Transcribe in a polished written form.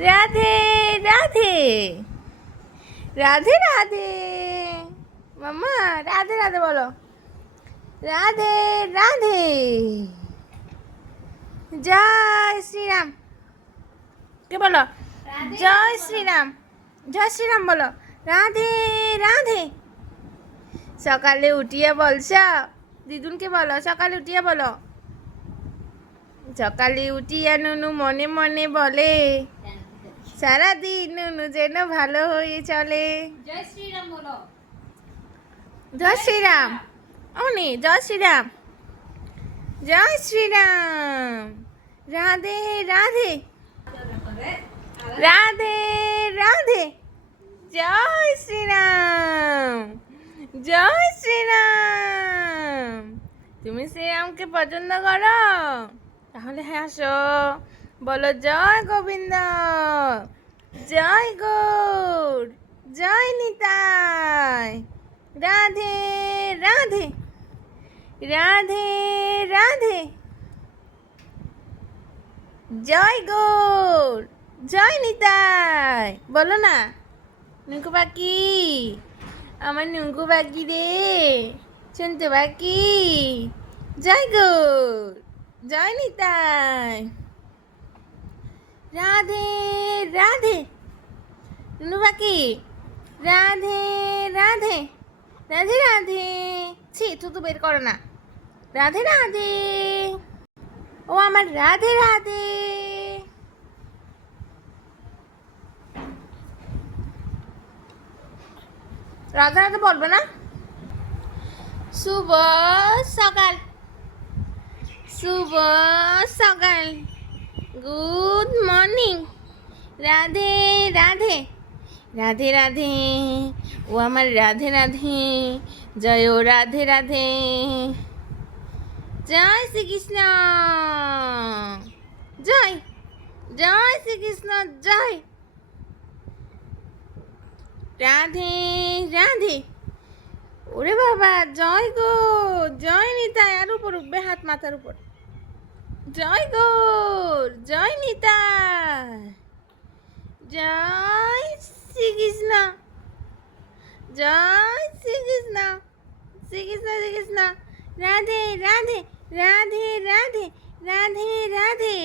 রাধে রাধে রাধে রাধে মাম্মা রাধে রাধে বলো রাধে রাধে জয় শ্রীরাম কে বলো জয় শ্রীরাম বলো রাধে রাধে সকালে উঠিয়ে বলছ দিদুনকে বলো সকালে উঠিয়ে বলো সকালে উঠিয়া নুনু মনে মনে বলে সারাদিন নুনু যেন ভালো হয়ে চলে জয় শ্রীরাম বলো জয় শ্রীরাম অনি জয় শ্রীরাম রাধে রাধে রাধে রাধে জয় শ্রীরাম তুমি শ্রীরামকে পছন্দ করো তাহলে হাসো বলো জয় গোবিন্দ জয় গৌর জয় নিতাই রাধে রাধে রাধে রাধে জয় গৌর জয় নিতাই বলো না নুঙ্কু পাখি আমার নুঙ্কু পাখি রে শুনতে পাখি জয় গৌর জয় নিতাই রাধে রাধে নুনু পাখি রাধে রাধে রাধে রাধে ছি তুই তো বের করো না রাধে রাধে ও আমার রাধে রাধে রাধে রাধে বলবে না শুভ সকাল গুড মর্নিং রাধে রাধে রাধে রাধে ও আমার রাধে রাধে জয় ও রাধে রাধে জয় শ্রীকৃষ্ণ জয় জয় শ্রীকৃষ্ণ জয় রাধে রাধে ওরে বাবা জয় গো জয় নিতাই আর উপর উঠবে হাত মাথার উপর জয় গো জয় নিতাই জয় শ্রীকৃষ্ণ জয় শ্রীকৃষ্ণ শ্রীকৃষ্ণ রাধে রাধে রাধে রাধে রাধে রাধে